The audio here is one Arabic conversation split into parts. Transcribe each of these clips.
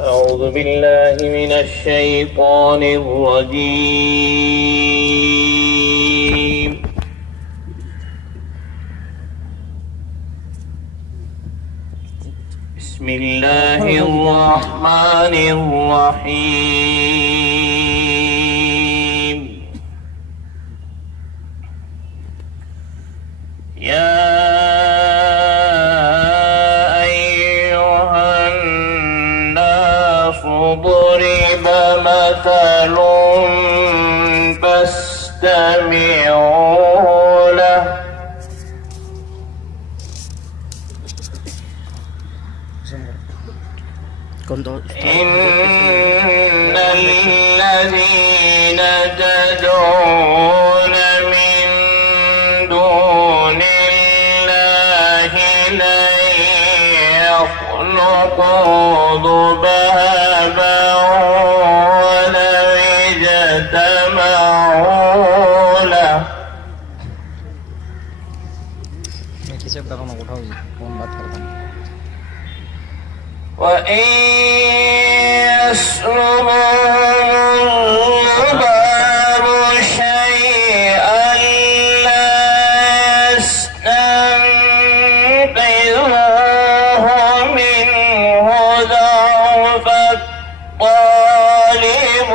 أعوذ بالله من الشيطان الرجيم. بسم الله الرحمن الرحيم. يا أيها الناس ضرب مثل فاستمعوا له. إن الذين تدعون من دون الله لن يخلقوا ذبابا ولو اجتمعوا له. وإن يسلبهم الذباب شيئا لا يستنقذوه منه ضعف الطالب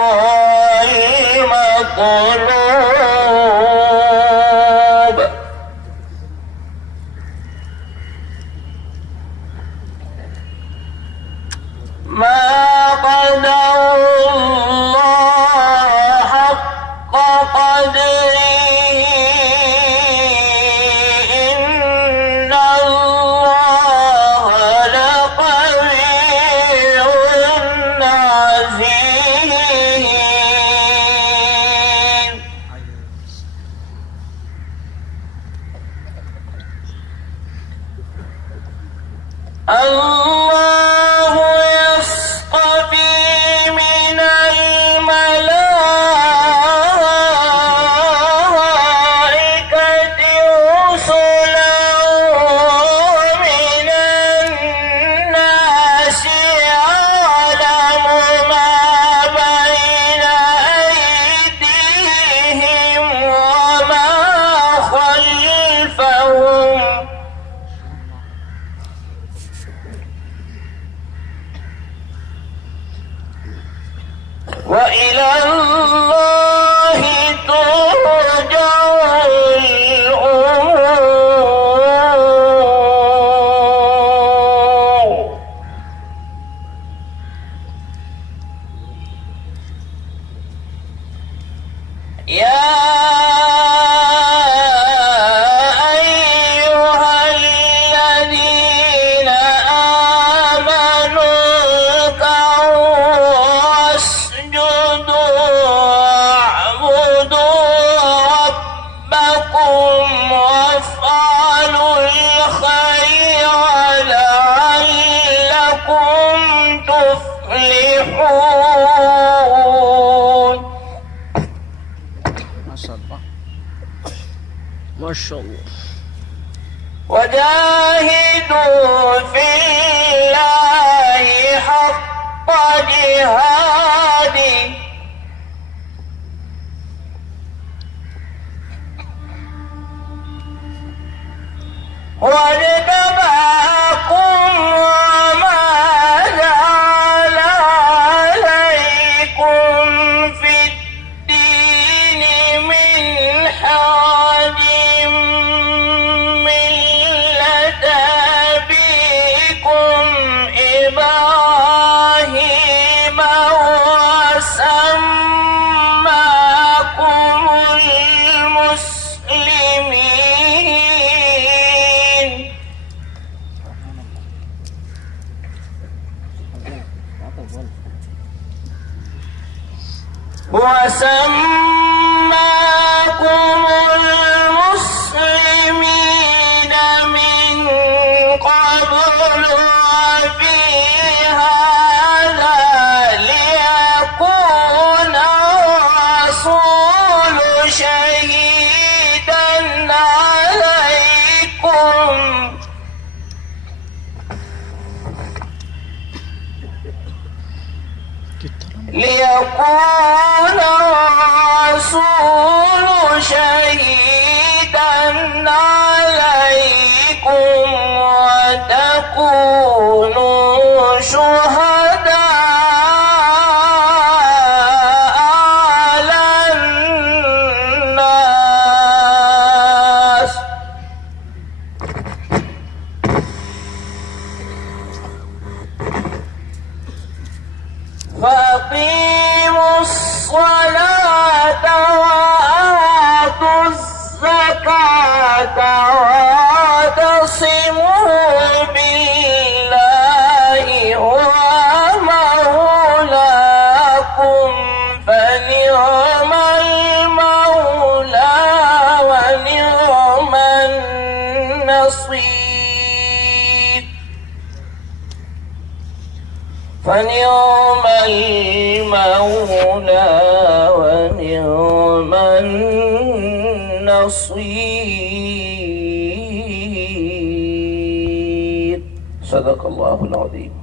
والمطلوب. ما قدروا الله حق قدره إن الله لقوي عزيز. الله يصطفي من الملائكة رسلا ومن الناس يعلم ما بين أيديهم وما خلفهم وإلى الله ترجع الأمور. يا أيها الذين آمنوا اركعوا واسجدوا واعبدوا ربكم وافعلوا الخير لعلكم تفلحون. ما شاء الله. وجاهدوا في الله حق جهاده واجتباكم وما جعل عليكم في الدين من حرج ملة أبيكم إبراهيم وسماكم المسلمين من قبل وفي هذا ليكون الرسول شهيدا عليكم ليكون الرسول شهيدا عليكم وتكونوا شهداء على الناس. فأقيموا الصلاة وآتوا الزكاة واعتصموا بالله هو مولاكم فنعم المولى ونعم النصير. فنعم المولى ونعم النصير. صدق الله العظيم.